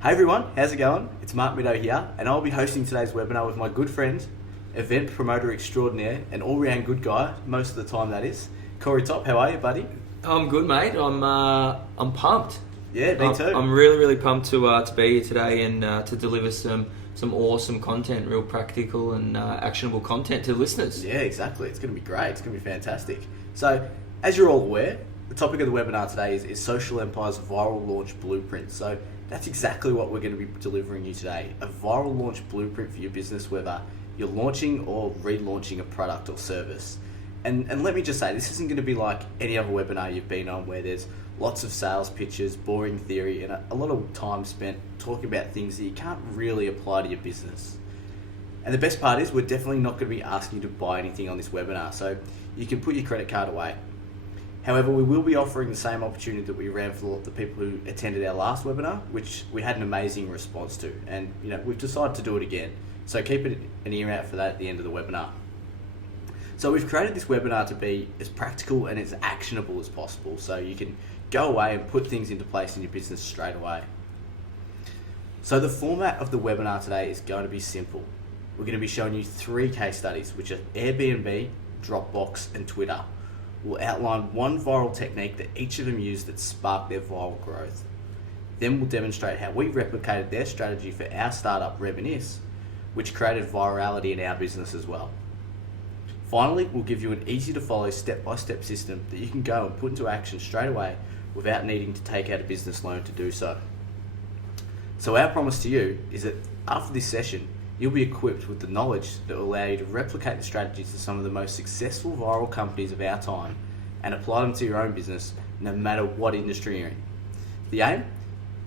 Hey everyone, how's it going? It's Mark Middo here, and I'll be hosting today's webinar with my good friend, event promoter extraordinaire, and all-round good guy, most of the time that is, Corey Top. How are you, buddy? I'm good, mate. I'm pumped. Yeah, me too. I'm really pumped to be here today and to deliver some awesome content, real practical and actionable content to listeners. Yeah, exactly. It's going to be great. It's going to be fantastic. So, as you're all aware, the topic of the webinar today is Social Empire's viral launch blueprint. So, that's exactly what we're going to be delivering you today. A viral launch blueprint for your business, whether you're launching or relaunching a product or service. And let me just say, this isn't going to be like any other webinar you've been on where there's lots of sales pitches, boring theory, and a lot of time spent talking about things that you can't really apply to your business. And the best part is we're definitely not going to be asking you to buy anything on this webinar, so you can put your credit card away. However, we will be offering the same opportunity that we ran for the people who attended our last webinar, which we had an amazing response to. And we've decided to do it again. So keep an ear out for that at the end of the webinar. So we've created this webinar to be as practical and as actionable as possible, so you can go away and put things into place in your business straight away. So the format of the webinar today is going to be simple. We're going to be showing you 3 case studies, which are Airbnb, Dropbox, and Twitter. We'll outline one viral technique that each of them used that sparked their viral growth. Then we'll demonstrate how we replicated their strategy for our startup Reminisce, which created virality in our business as well. Finally, we'll give you an easy to follow step-by-step system that you can go and put into action straight away without needing to take out a business loan to do so. So our promise to you is that after this session, you'll be equipped with the knowledge that will allow you to replicate the strategies of some of the most successful viral companies of our time and apply them to your own business no matter what industry you're in. The aim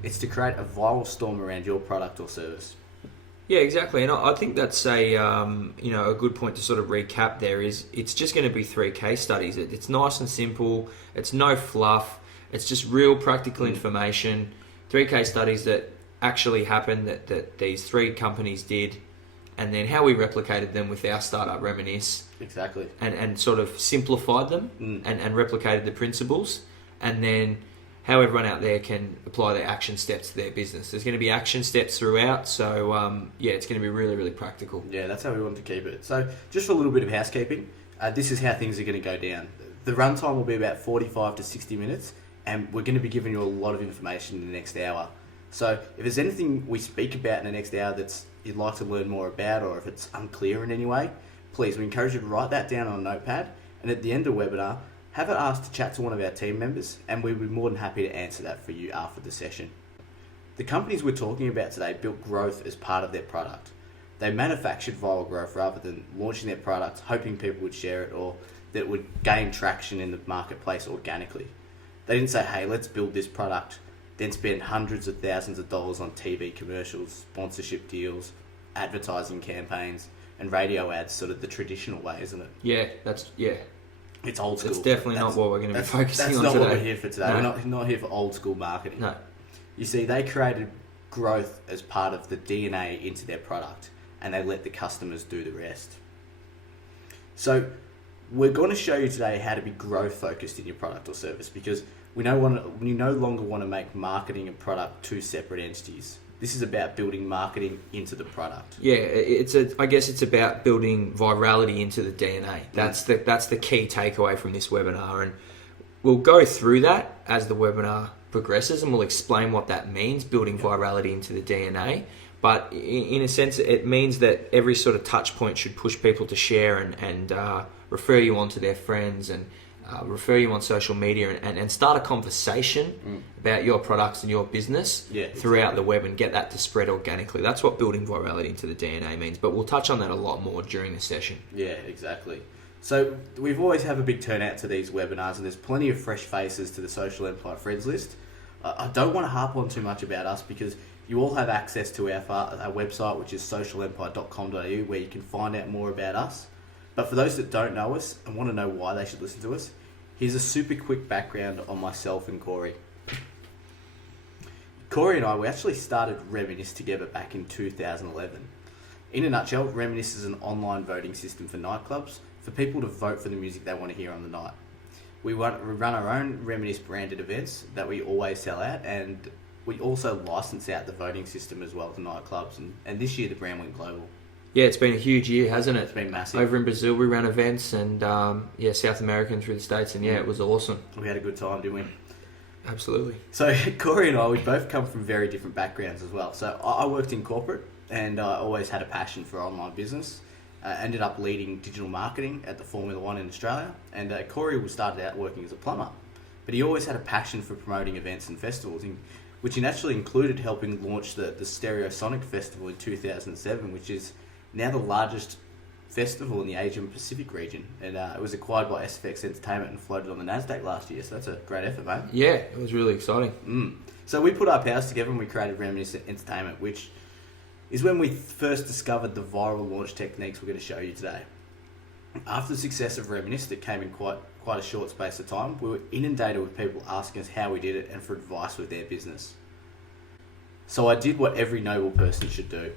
is to create a viral storm around your product or service. Yeah, exactly, and I think that's a good point to sort of recap. There is, it's just going to be 3 case studies. It's nice and simple. It's no fluff. It's just real practical information. 3 case studies that actually happened that these 3 companies did, and then how we replicated them with our startup Reminisce. Exactly. And sort of simplified them and replicated the principles, and then how everyone out there can apply their action steps to their business. There's going to be action steps throughout, so it's going to be really practical. Yeah, that's how we want to keep it. So just for a little bit of housekeeping, this is how things are going to go down. The runtime will be about 45 to 60 minutes, and we're going to be giving you a lot of information in the next hour. So if there's anything we speak about in the next hour that you'd like to learn more about, or if it's unclear in any way, please, we encourage you to write that down on a notepad, and at the end of the webinar, have it asked to chat to one of our team members, and we'd be more than happy to answer that for you after the session. The companies we're talking about today built growth as part of their product. They manufactured viral growth rather than launching their product, hoping people would share it or that it would gain traction in the marketplace organically. They didn't say, hey, let's build this product, then spend hundreds of thousands of dollars on TV commercials, sponsorship deals, advertising campaigns, and radio ads, sort of the traditional way, isn't it? Yeah, It's old school. It's definitely not what we're going to be focusing on today. That's not what we're here for today. No. We're not here for old school marketing. No. You see, they created growth as part of the DNA into their product, and they let the customers do the rest. So we're going to show you today how to be growth focused in your product or service, because we no longer want to make marketing and product 2 separate entities. This is about building marketing into the product. Yeah, I guess it's about building virality into the DNA. That's the key takeaway from this webinar, and we'll go through that as the webinar progresses, and we'll explain what that means, building virality into the DNA. But in a sense, it means that every sort of touch point should push people to share and refer you on to their friends and refer you on social media and start a conversation about your products and your business throughout the web and get that to spread organically. That's what building virality into the DNA means, but we'll touch on that a lot more during the session. Yeah, exactly. So we've always have a big turnout to these webinars, and there's plenty of fresh faces to the Social Empire Friends list. I don't want to harp on too much about us because you all have access to our website, which is socialempire.com.au, where you can find out more about us. But for those that don't know us and want to know why they should listen to us, here's a super quick background on myself and Corey. Corey and I, we actually started Reminisce together back in 2011. In a nutshell, Reminisce is an online voting system for nightclubs for people to vote for the music they want to hear on the night. We run our own Reminisce branded events that we always sell out, and we also license out the voting system as well to nightclubs, and this year the brand went global. Yeah, it's been a huge year, hasn't it? It's been massive. Over in Brazil, we ran events, and South America and through the States, and it was awesome. We had a good time, didn't we? Absolutely. So Corey and I, we both come from very different backgrounds as well. So I worked in corporate, and I always had a passion for online business. Ended up leading digital marketing at the Formula One in Australia, and Corey started out working as a plumber. But he always had a passion for promoting events and festivals, which he naturally included helping launch the Stereosonic Festival in 2007, which is now the largest festival in the Asian Pacific region. And it was acquired by SFX Entertainment and floated on the NASDAQ last year, so that's a great effort, mate. Yeah, it was really exciting. So we put our powers together and we created Reminisce Entertainment, which is when we first discovered the viral launch techniques we're going to show you today. After the success of Reminisce that came in quite a short space of time, we were inundated with people asking us how we did it and for advice with their business. So I did what every noble person should do.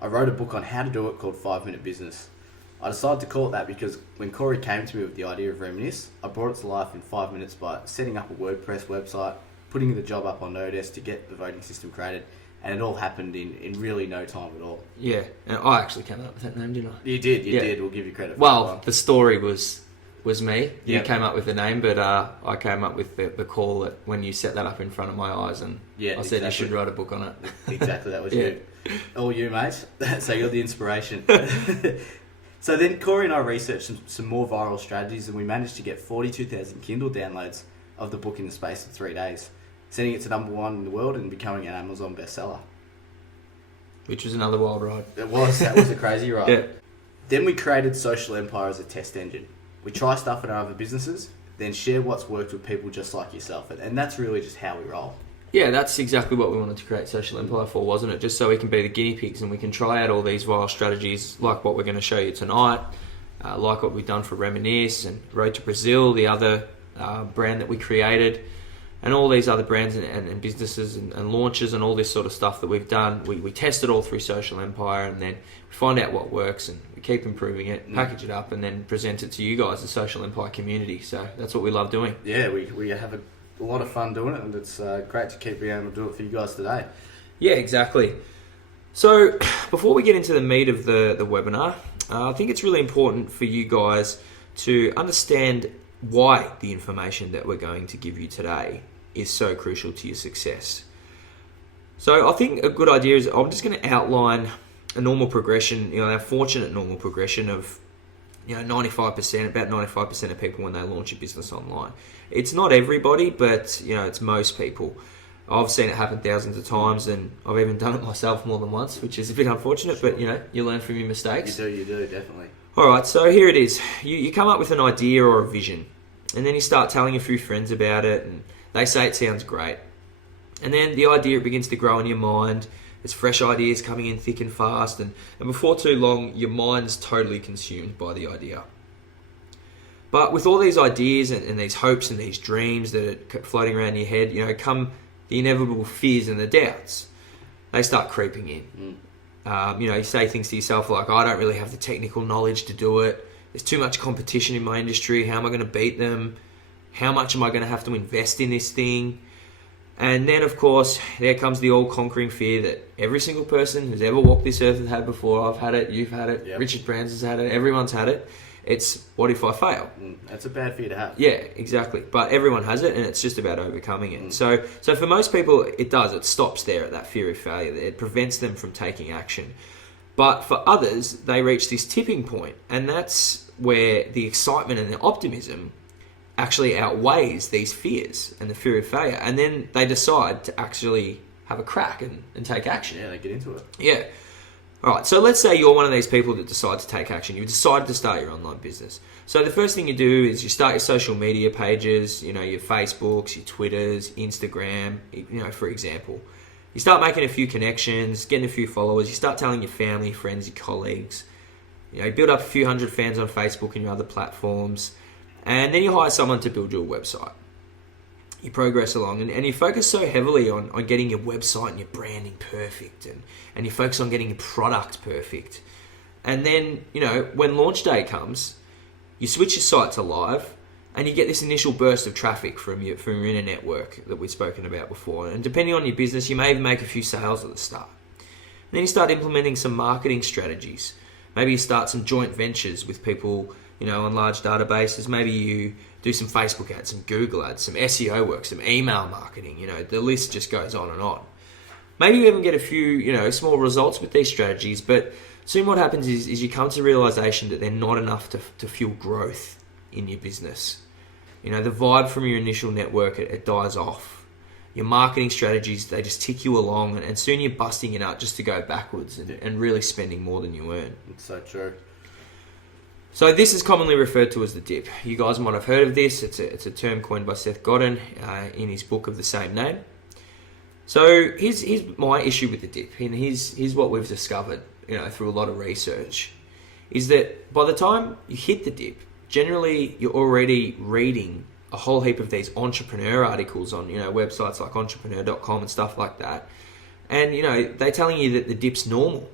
I wrote a book on how to do it called 5 Minute Business. I decided to call it that because when Corey came to me with the idea of Reminisce, I brought it to life in 5 minutes by setting up a WordPress website, putting the job up on Nodesk to get the voting system created, and it all happened in really no time at all. Yeah, and I actually came up with that name, didn't I? You did. We'll give you credit for Well, the story was me. You Yep. came up with the name, but I came up with the call that when you set that up in front of my eyes, and I said you should write a book on it. Exactly, that was you. All you, mate. So you're the inspiration. So then Corey and I researched some more viral strategies, and we managed to get 42,000 Kindle downloads of the book in the space of 3 days, sending it to #1 in the world and becoming an Amazon bestseller. Which was another wild ride. That was a crazy ride. Yeah. Then we created Social Empire as a test engine. We try stuff in our other businesses, then share what's worked with people just like yourself, and that's really just how we roll. Yeah, that's exactly what we wanted to create Social Empire for, wasn't it? Just so we can be the guinea pigs and we can try out all these viral strategies like what we're going to show you tonight, like what we've done for Reminisce and Road to Brazil, the other brand that we created, and all these other brands and businesses and launches and all this sort of stuff that we've done. We test it all through Social Empire, and then we find out what works and we keep improving it, package it up, and then present it to you guys, the Social Empire community. So that's what we love doing. Yeah, we have a lot of fun doing it, and it's great to keep being able to do it for you guys today. Yeah, exactly. So before we get into the meat of the webinar, I think it's really important for you guys to understand why the information that we're going to give you today is so crucial to your success. So I think a good idea is I'm just going to outline a normal progression, our fortunate normal progression of 95%, about 95% of people when they launch a business online. It's not everybody, but it's most people. I've seen it happen thousands of times, and I've even done it myself more than once, which is a bit unfortunate, but you learn from your mistakes. You do, definitely. All right, so here it is. You come up with an idea or a vision, and then you start telling a few friends about it, and they say it sounds great. And then the idea begins to grow in your mind. There's fresh ideas coming in thick and fast, and before too long, your mind's totally consumed by the idea. But with all these ideas and these hopes and these dreams that are floating around your head, come the inevitable fears and the doubts. They start creeping in. You say things to yourself like, I don't really have the technical knowledge to do it. There's too much competition in my industry. How am I going to beat them? How much am I going to have to invest in this thing? And then, of course, there comes the all-conquering fear that every single person who's ever walked this earth has had before. I've had it, you've had it, Yep. Richard Brands has had it, everyone's had it. It's, what if I fail? That's a bad fear to have. Yeah, exactly. But everyone has it, and it's just about overcoming it. So for most people, it does. It stops there at that fear of failure. It prevents them from taking action. But for others, they reach this tipping point, and that's where the excitement and the optimism actually outweighs these fears and the fear of failure. And then they decide to actually have a crack and take action. Yeah, they get into it. Yeah. All right, so let's say you're one of these people that decide to take action. You've decided to start your online business. So the first thing you do is you start your social media pages, your Facebooks, your Twitters, Instagram, for example. You start making a few connections, getting a few followers. You start telling your family, friends, your colleagues. You build up a few hundred fans on Facebook and your other platforms. And then you hire someone to build your website. You progress along and you focus so heavily on getting your website and your branding perfect and you focus on getting your product perfect. And then, when launch day comes, you switch your site to live and you get this initial burst of traffic from your inner network that we've spoken about before. And depending on your business, you may even make a few sales at the start. And then you start implementing some marketing strategies. Maybe you start some joint ventures with people, on large databases. Maybe you do some Facebook ads, some Google ads, some SEO work, some email marketing. The list just goes on and on. Maybe you even get a few, small results with these strategies, but soon what happens is you come to the realization that they're not enough to fuel growth in your business. The vibe from your initial network, it dies off. Your marketing strategies, they just tick you along, and soon you're busting it out just to go backwards and really spending more than you earn. It's so true. So this is commonly referred to as the dip. You guys might have heard of this. It's a term coined by Seth Godin in his book of the same name. So here's my issue with the dip, and here's what we've discovered, through a lot of research, is that by the time you hit the dip, generally you're already reading a whole heap of these entrepreneur articles on, websites like entrepreneur.com and stuff like that. And, they're telling you that the dip's normal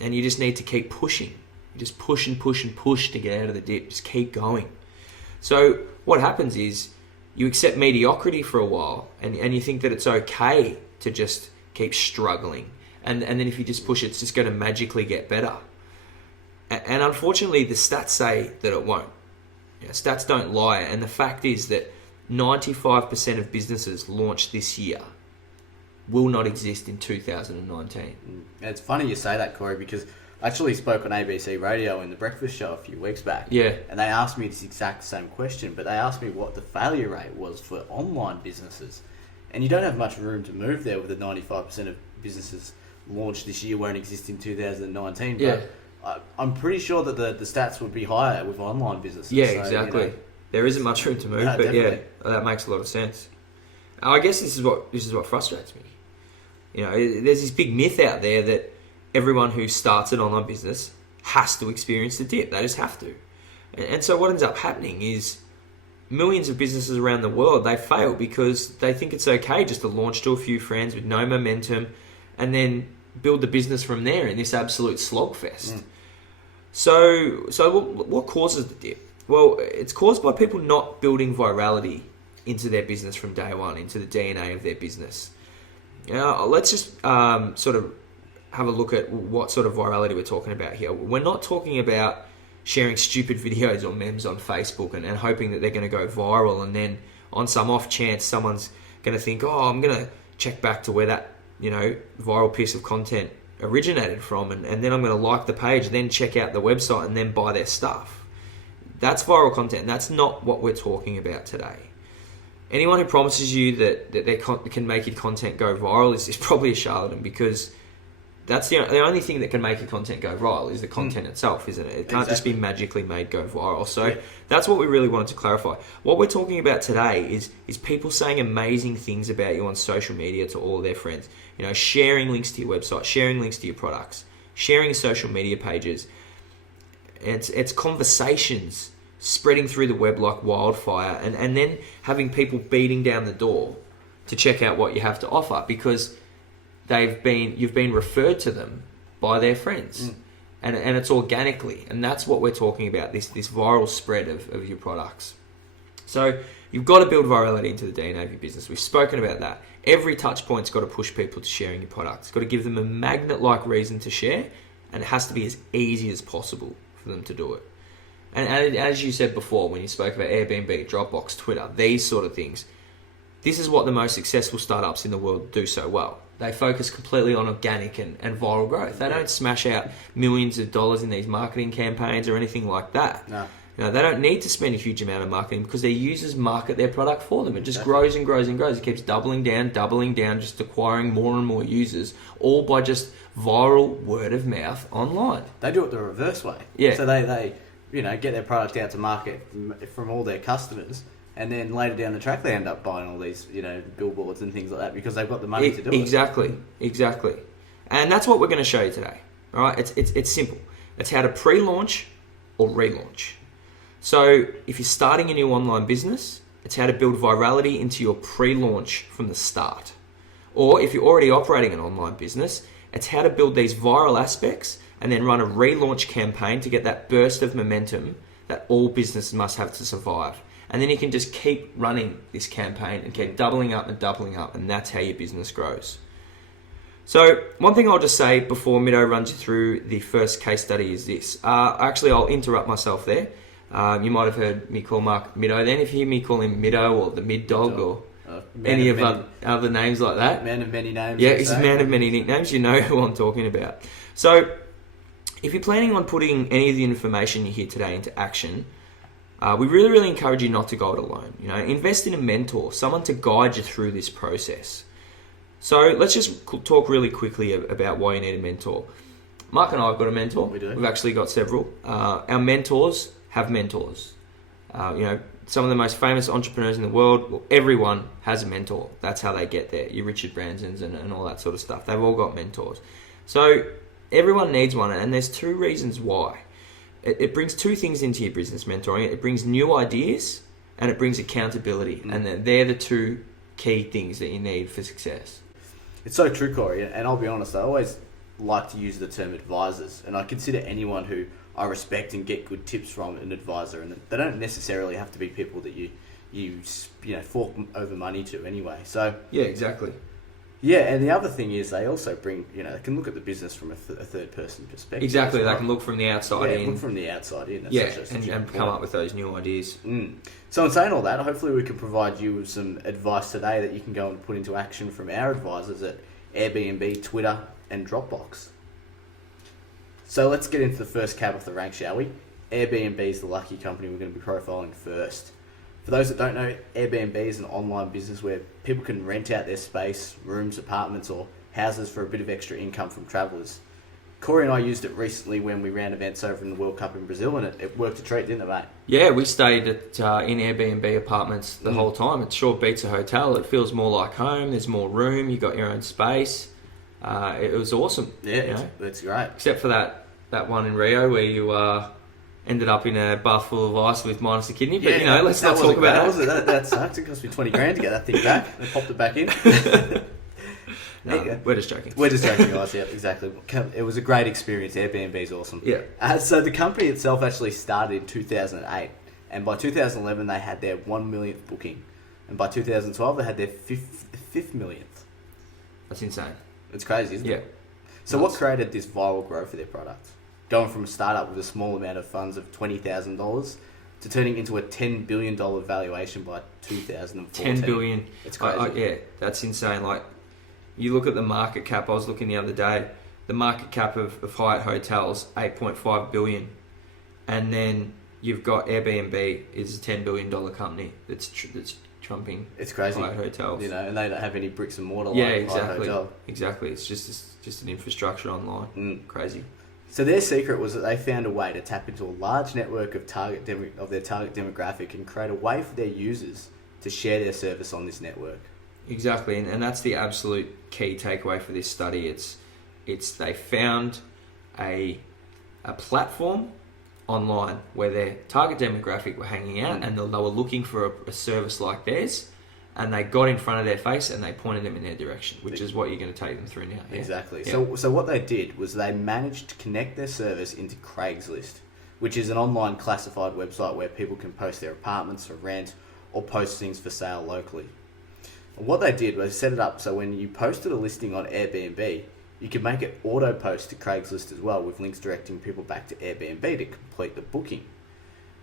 and you just need to keep pushing. You just push and push and push to get out of the dip. Just keep going. So what happens is you accept mediocrity for a while and you think that it's okay to just keep struggling. And then if you just push, it's just going to magically get better. And unfortunately, the stats say that it won't. Stats don't lie. And the fact is that 95% of businesses launched this year will not exist in 2019. It's funny you say that, Corey, because I actually spoke on ABC Radio in the breakfast show a few weeks back. Yeah. And they asked me this exact same question, but they asked me what the failure rate was for online businesses. And you don't have much room to move there with the 95% of businesses launched this year won't exist in 2019. But Yeah. I'm pretty sure that the stats would be higher with online businesses. Yeah, so, exactly. There isn't much room to move, No, but definitely. yeah, that makes a lot of sense. I guess this is what frustrates me. There's this big myth out there that everyone who starts an online business has to experience the dip. They just have to. And so what ends up happening is millions of businesses around the world, they fail because they think it's okay just to launch to a few friends with no momentum and then build the business from there in this absolute slogfest. So what causes the dip? Well, it's caused by people not building virality into their business from day one, into the DNA of their business. Let's just sort of have a look at what sort of virality we're talking about here. We're not talking about sharing stupid videos or memes on Facebook and hoping that they're going to go viral, and then on some off chance someone's going to think, I'm going to check back to where that viral piece of content originated from, and then I'm going to like the page, then check out the website, and then buy their stuff. That's viral content. That's not what we're talking about today. Anyone who promises you that they can make your content go viral is probably a charlatan, because that's the only thing that can make your content go viral is the content itself, isn't it? It can't just be magically made go viral. So that's what we really wanted to clarify. What we're talking about today is people saying amazing things about you on social media to all of their friends. Sharing links to your website, sharing links to your products, sharing social media pages. It's conversations spreading through the web like wildfire, and then having people beating down the door to check out what you have to offer because you've been referred to them by their friends, and it's organically, and that's what we're talking about, this viral spread of your products. So you've got to build virality into the DNA of your business. We've spoken about that. Every touch point's got to push people to sharing your products. It's got to give them a magnet-like reason to share, and it has to be as easy as possible for them to do it. And as you said before, when you spoke about Airbnb, Dropbox, Twitter, these sort of things, this is what the most successful startups in the world do so well. They focus completely on organic and viral growth. They don't smash out millions of dollars in these marketing campaigns or anything like that. No. They don't need to spend a huge amount of marketing because their users market their product for them. It just grows and grows and grows. It keeps doubling down, just acquiring more and more users, all by just viral word of mouth online. They do it the reverse way. Yeah. So they get their product out to market from all their customers, and then later down the track they end up buying all these billboards and things like that because they've got the money to do it. Exactly. And that's what we're going to show you today. All right, it's simple. It's how to pre-launch or relaunch. So if you're starting a new online business, it's how to build virality into your pre-launch from the start. Or if you're already operating an online business, it's how to build these viral aspects and then run a relaunch campaign to get that burst of momentum that all businesses must have to survive. And then you can just keep running this campaign and keep doubling up, and that's how your business grows. So one thing I'll just say before Mido runs you through the first case study is this. Actually, I'll interrupt myself there. You might have heard me call Mark Mido then. If you hear me call him Mido or the Mid Dog or any of other names like that. Man of many names. Yeah, he's a man of many nicknames. You know who I'm talking about. So if you're planning on putting any of the information you hear today into action, we really, really encourage you not to go it alone. Invest in a mentor, someone to guide you through this process. So let's just talk really quickly about why you need a mentor. Mark and I have got a mentor. We do. We've actually got several. Our mentors have mentors. Some of the most famous entrepreneurs in the world, well, everyone has a mentor. That's how they get there. Your Richard Bransons and all that sort of stuff. They've all got mentors. So everyone needs one, and there's two reasons why. It brings two things into your business mentoring. It brings new ideas, and it brings accountability. And they're the two key things that you need for success. It's so true, Corey, and I'll be honest, I always like to use the term advisors, and I consider anyone who I respect and get good tips from an advisor, and they don't necessarily have to be people that you fork over money to anyway. So yeah, exactly. Yeah, and the other thing is they also bring, they can look at the business from a third person perspective. Exactly, well. they can look from the outside in. Look from the outside in. That's and come up with those new ideas. So in saying all that, hopefully we can provide you with some advice today that you can go and put into action from our advisors at Airbnb, Twitter, and Dropbox. So let's get into the first cab off the rank, shall we? Airbnb is the lucky company we're going to be profiling first. For those that don't know, Airbnb is an online business where people can rent out their space, rooms, apartments, or houses for a bit of extra income from travellers. Corey and I used it recently when we ran events over in the World Cup in Brazil, and it worked a treat, didn't it, mate? Yeah, we stayed in Airbnb apartments the whole time. It sure beats a hotel. It feels more like home. There's more room. You got your own space. It was awesome. Yeah, it's great. Except for that one in Rio where you ended up in a bath full of ice with minus a kidney. But let's not talk about that. That sucked. It cost me $20 to get that thing back. They popped it back in. No, we're just joking. We're just joking, guys. Yeah, exactly. It was a great experience. Airbnb is awesome. Yeah. So the company itself actually started in 2008, and by 2011 they had their 1 millionth booking, and by 2012 they had their fifth millionth. That's insane. It's crazy, isn't it? Yeah. So what created this viral growth for their product? Going from a startup with a small amount of funds of $20,000 to turning into a $10 billion valuation by 2014. 10 billion. It's crazy. Yeah, that's insane. Like, you look at the market cap. I was looking the other day. The market cap of Hyatt Hotels, 8.5 billion. And then you've got Airbnb, is a $10 billion company that's trumping it's crazy. Hyatt Hotels. And they don't have any bricks and mortar yeah, like exactly. Hyatt Hotel. Exactly. It's just an infrastructure online. Crazy. So their secret was that they found a way to tap into a large network of their target demographic and create a way for their users to share their service on this network. Exactly, and that's the absolute key takeaway for this study. It's they found a platform online where their target demographic were hanging out and they were looking for a service like theirs, and they got in front of their face and they pointed them in their direction, which is what you're going to take them through now. Yeah. Exactly. Yeah. So what they did was they managed to connect their service into Craigslist, which is an online classified website where people can post their apartments for rent or post things for sale locally. And what they did was set it up so when you posted a listing on Airbnb, you could make it auto post to Craigslist as well, with links directing people back to Airbnb to complete the booking.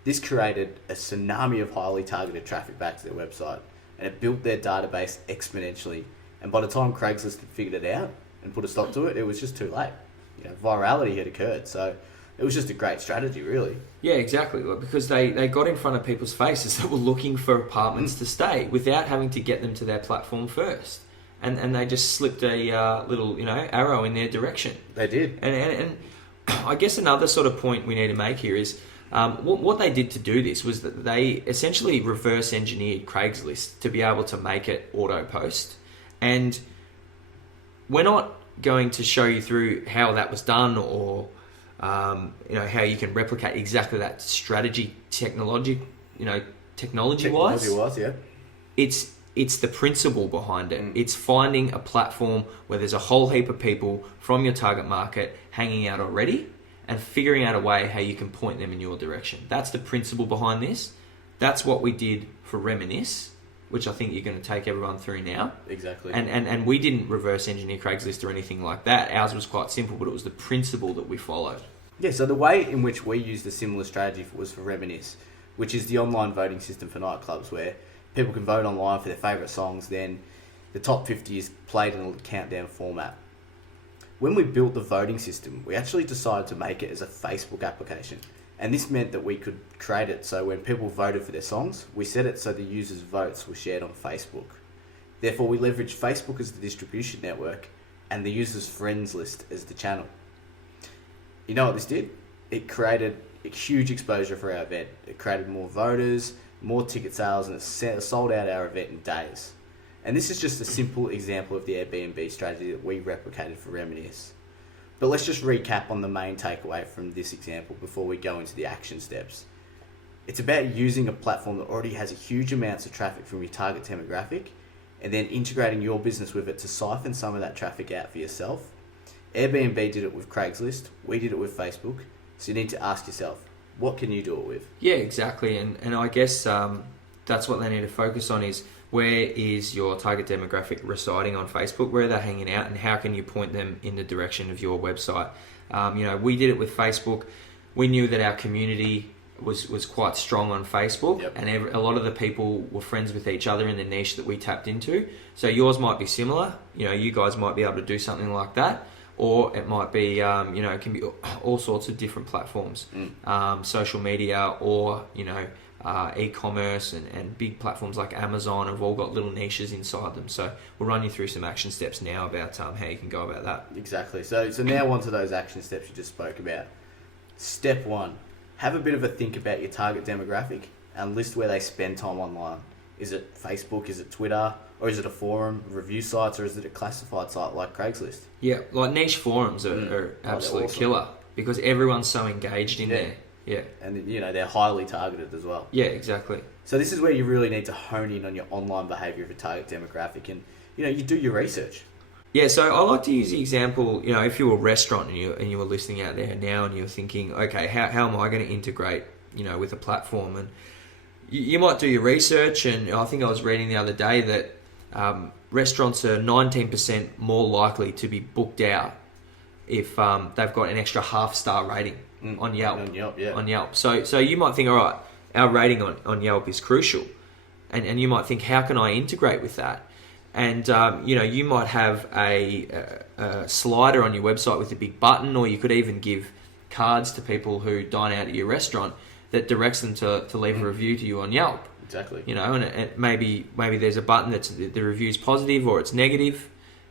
This created a tsunami of highly targeted traffic back to their website, and it built their database exponentially. And by the time Craigslist had figured it out and put a stop to it, it was just too late. Virality had occurred, so it was just a great strategy, really. Yeah, exactly. Because they got in front of people's faces that were looking for apartments to stay without having to get them to their platform first. And they just slipped a little, arrow in their direction. They did. And I guess another sort of point we need to make here is what they did to do this was that they essentially reverse engineered Craigslist to be able to make it auto post. And we're not going to show you through how that was done or how you can replicate exactly that strategy technology-wise. Technology-wise, yeah. It's the principle behind it. It's finding a platform where there's a whole heap of people from your target market hanging out already and figuring out a way how you can point them in your direction. That's the principle behind this. That's what we did for Reminisce, which I think you're going to take everyone through now. Exactly. And we didn't reverse engineer Craigslist or anything like that. Ours was quite simple, but it was the principle that we followed. Yeah, so the way in which we used a similar strategy was for Reminisce, which is the online voting system for nightclubs where people can vote online for their favourite songs, then the top 50 is played in a countdown format. When we built the voting system, we actually decided to make it as a Facebook application. And this meant that we could create it so when people voted for their songs, we set it so the users' votes were shared on Facebook. Therefore, we leveraged Facebook as the distribution network and the users' friends list as the channel. You know what this did? It created a huge exposure for our event. It created more voters, more ticket sales, and it sold out our event in days. And this is just a simple example of the Airbnb strategy that we replicated for Reminisce. But let's just recap on the main takeaway from this example before we go into the action steps. It's about using a platform that already has a huge amounts of traffic from your target demographic and then integrating your business with it to siphon some of that traffic out for yourself. Airbnb did it with Craigslist, we did it with Facebook, so you need to ask yourself, what can you do it with? Yeah, exactly. And I guess that's what they need to focus on is where is your target demographic residing on Facebook? Where are they hanging out? And how can you point them in the direction of your website? We did it with Facebook. We knew that our community was quite strong on Facebook. Yep. And a lot of the people were friends with each other in the niche that we tapped into. So yours might be similar. You guys might be able to do something like that. Or it might be, it can be all sorts of different platforms, social media or, e-commerce and big platforms like Amazon have all got little niches inside them. So we'll run you through some action steps now about how you can go about that. Exactly. So now on to those action steps you just spoke about. Step 1, have a bit of a think about your target demographic and list where they spend time online. Is it Facebook? Is it Twitter? Or is it a forum, review sites, or is it a classified site like Craigslist? Yeah, like niche forums are absolute awesome. killer because everyone's so engaged in there. Yeah. And, they're highly targeted as well. Yeah, exactly. So this is where you really need to hone in on your online behaviour of a target demographic and, you do your research. Yeah, so I like to use the example, if you were a restaurant and you were listening out there now and you're thinking, okay, how am I going to integrate, with a platform? And you might do your research, and I think I was reading the other day that restaurants are 19% more likely to be booked out if they've got an extra half-star rating on Yelp. On Yelp. So you might think, all right, our rating on Yelp is crucial. And you might think, how can I integrate with that? And, you might have a slider on your website with a big button, or you could even give cards to people who dine out at your restaurant that directs them to leave a review to you on Yelp. Exactly. And maybe there's a button that's the review's positive or it's negative.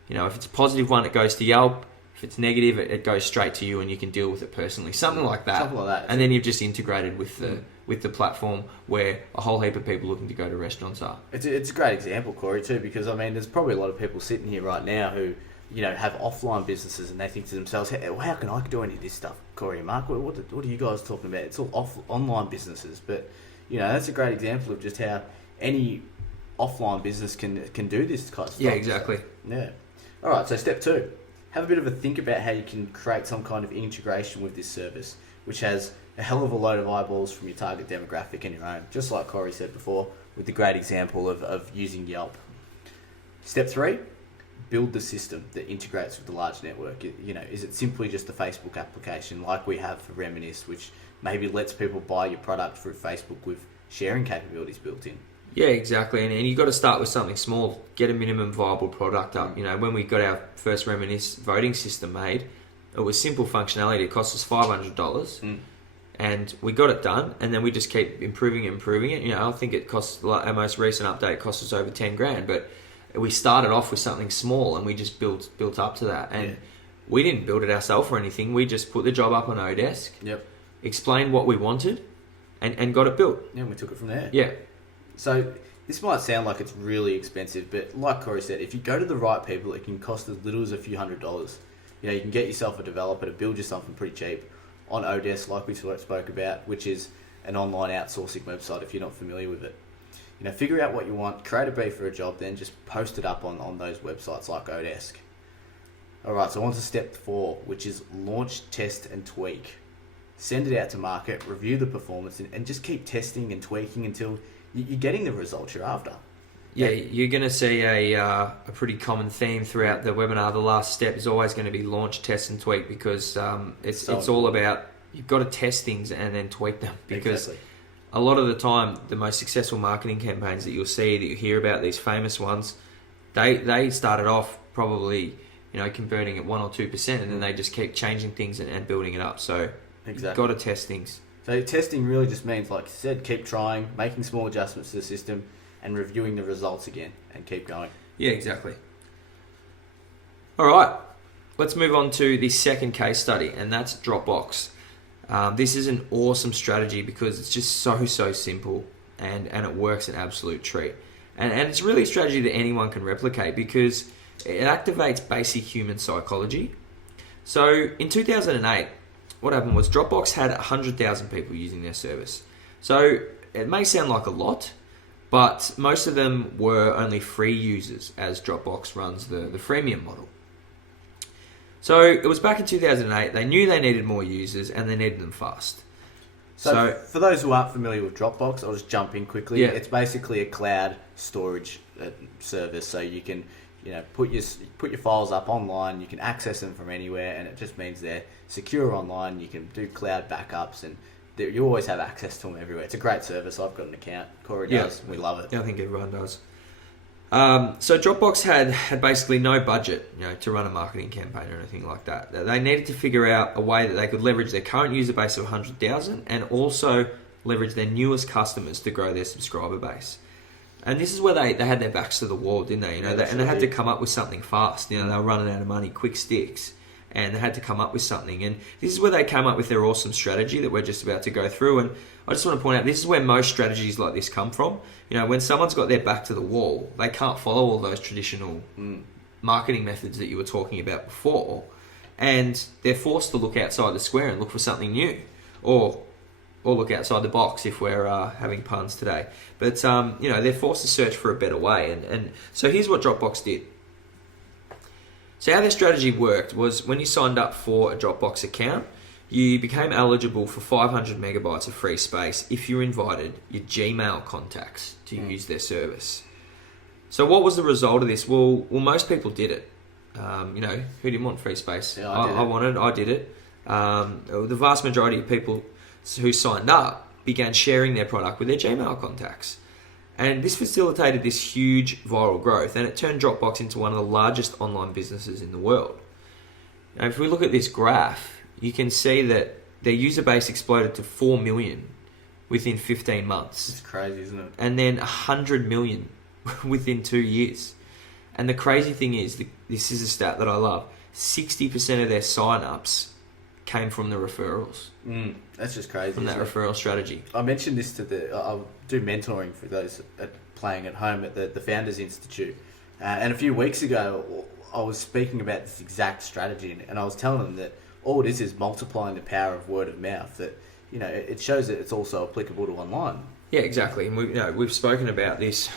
If it's a positive one, it goes to Yelp. If it's negative, it goes straight to you and you can deal with it personally. Something like that. And then you've just integrated with the platform where a whole heap of people looking to go to restaurants are. It's a great example, Corey, too, because, there's probably a lot of people sitting here right now who, have offline businesses and they think to themselves, hey, how can I do any of this stuff, Corey and Mark? What are you guys talking about? It's all online businesses, but... that's a great example of just how any offline business can do this kind of stuff. Yeah, exactly. Yeah. All right, so step 2. Have a bit of a think about how you can create some kind of integration with this service, which has a hell of a load of eyeballs from your target demographic and your own, just like Corey said before, with the great example of using Yelp. Step 3, build the system that integrates with the large network. Is it simply just a Facebook application like we have for Reminisce, which maybe lets people buy your product through Facebook with sharing capabilities built in? Yeah, exactly. And you've got to start with something small. Get a minimum viable product up. When we got our first Reminisce voting system made, it was simple functionality. It cost us $500. And we got it done, and then we just keep improving it. I think it costs, our most recent update cost us over 10 grand, but we started off with something small and we just built up to that. And we didn't build it ourselves or anything. We just put the job up on Odesk. Yep. Explained what we wanted and got it built. Yeah, and we took it from there. Yeah. So this might sound like it's really expensive, but like Corey said, if you go to the right people, it can cost as little as a few $100s. You can get yourself a developer to build you something pretty cheap on Odesk, like we spoke about, which is an online outsourcing website if you're not familiar with it. Figure out what you want, create a brief for a job, then just post it up on those websites like Odesk. Alright, so on to step 4, which is launch, test, and tweak. send it out to market, review the performance, and just keep testing and tweaking until you're getting the results you're after. Yeah, you're going to see a pretty common theme throughout the webinar. The last step is always going to be launch, test, and tweak, because it's all about, you've got to test things and then tweak them, because a lot of the time the most successful marketing campaigns that you'll see, that you hear about, these famous ones, they started off probably converting at 1 or 2%, and then they just keep changing things and building it up. So you've got to test things. So testing really just means, like you said, keep trying, making small adjustments to the system, and reviewing the results again, and keep going. Yeah, exactly. All right, let's move on to the second case study, and that's Dropbox. This is an awesome strategy because it's just so simple, and it works an absolute treat. And it's really a strategy that anyone can replicate, because it activates basic human psychology. So in 2008, what happened was Dropbox had 100,000 people using their service. So it may sound like a lot, but most of them were only free users, as Dropbox runs the freemium model. So it was back in 2008. They knew they needed more users, and they needed them fast. So for those who aren't familiar with Dropbox, I'll just jump in quickly. Yeah. It's basically a cloud storage service, so you can put your files up online. You can access them from anywhere, and it just means they're secure online. You can do cloud backups, and you always have access to them everywhere. It's a great service. I've got an account. Corey does. We love it. Yeah, I think everyone does. So Dropbox had basically no budget, to run a marketing campaign or anything like that. They needed to figure out a way that they could leverage their current user base of 100,000 and also leverage their newest customers to grow their subscriber base. And this is where they had their backs to the wall, didn't they? And they had to come up with something fast. They were running out of money, quick sticks. And they had to come up with something. And this is where they came up with their awesome strategy that we're just about to go through. And I just want to point out, this is where most strategies like this come from. When someone's got their back to the wall, they can't follow all those traditional marketing methods that you were talking about before. And they're forced to look outside the square and look for something new. Or look outside the box if we're having puns today. But, they're forced to search for a better way. And so here's what Dropbox did. So how their strategy worked was, when you signed up for a Dropbox account, you became eligible for 500 megabytes of free space if you invited your Gmail contacts to use their service. So what was the result of this? Well, most people did it. Who didn't want free space? Yeah, I did it. The vast majority of people who signed up began sharing their product with their Gmail contacts. And this facilitated this huge viral growth, and it turned Dropbox into one of the largest online businesses in the world. Now, if we look at this graph, you can see that their user base exploded to 4 million within 15 months. It's crazy, isn't it? And then 100 million within 2 years. And the crazy thing is, this is a stat that I love, 60% of their sign-ups came from the referrals. That's just crazy. From that referral strategy. I mentioned this I do mentoring for those playing at home at the Founders Institute. And a few weeks ago, I was speaking about this exact strategy, and I was telling them that all it is multiplying the power of word of mouth. That it shows that it's also applicable to online. Yeah, exactly. And we've spoken about this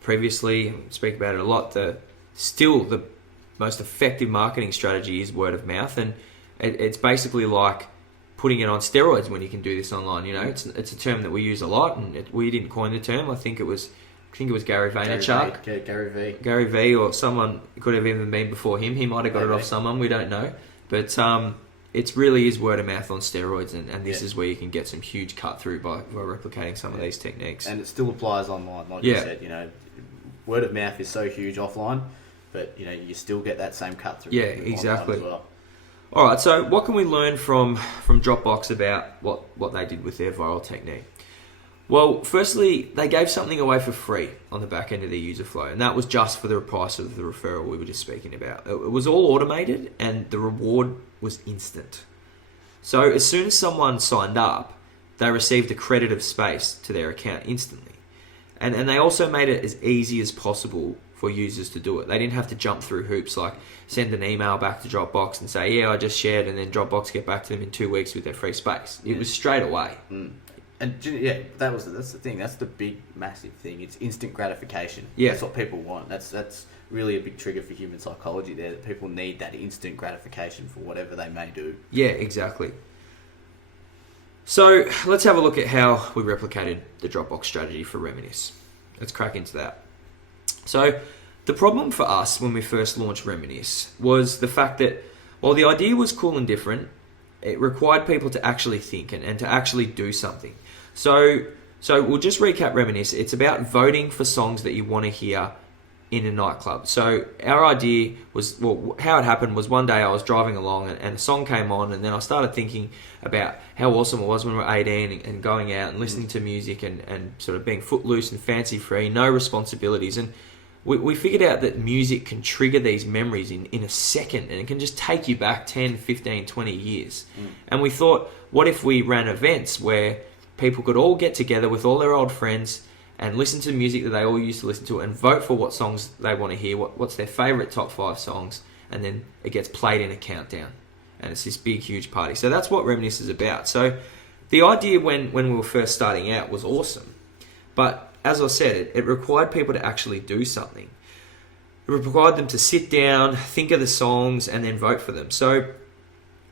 previously. Speak about it a lot. Still, the most effective marketing strategy is word of mouth, and it's basically like putting it on steroids when you can do this online. It's a term that we use a lot, and we didn't coin the term. I think it was Gary Vaynerchuk. Gary V, or someone could have even been before him. He might have got it off someone. We don't know. But it really is word of mouth on steroids, and this is where you can get some huge cut through by replicating some of these techniques. And it still applies online, like you said. Word of mouth is so huge offline, but you still get that same cut through. Yeah, exactly. As well. All right, so what can we learn from Dropbox about what they did with their viral technique? Well, firstly, they gave something away for free on the back end of their user flow, and that was just for the price of the referral we were just speaking about. It was all automated, and the reward was instant. So as soon as someone signed up, they received a credit of space to their account instantly. And they also made it as easy as possible for users to do it. They didn't have to jump through hoops like send an email back to Dropbox and say, I just shared, and then Dropbox get back to them in 2 weeks with their free space. It was straight away. And that's the thing. That's the big, massive thing. It's instant gratification. Yeah. That's what people want. That's really a big trigger for human psychology there, that people need that instant gratification for whatever they may do. Yeah, exactly. So let's have a look at how we replicated the Dropbox strategy for Reminisce. Let's crack into that. So the problem for us when we first launched Reminisce was the fact that while the idea was cool and different, it required people to actually think and to actually do something. So we'll just recap Reminisce. It's about voting for songs that you want to hear in a nightclub. So our idea was, well, how it happened was one day I was driving along and a song came on, and then I started thinking about how awesome it was when we were 18 and going out and listening to music and sort of being footloose and fancy free, no responsibilities. And we figured out that music can trigger these memories in a second, and it can just take you back 10, 15, 20 years. And we thought, what if we ran events where people could all get together with all their old friends and listen to music that they all used to listen to and vote for what songs they want to hear, what's their favourite top 5 songs, and then it gets played in a countdown. And it's this big, huge party. So that's what Reminisce is about. So the idea when we were first starting out was awesome. But as I said, it required people to actually do something. It required them to sit down, think of the songs, and then vote for them. So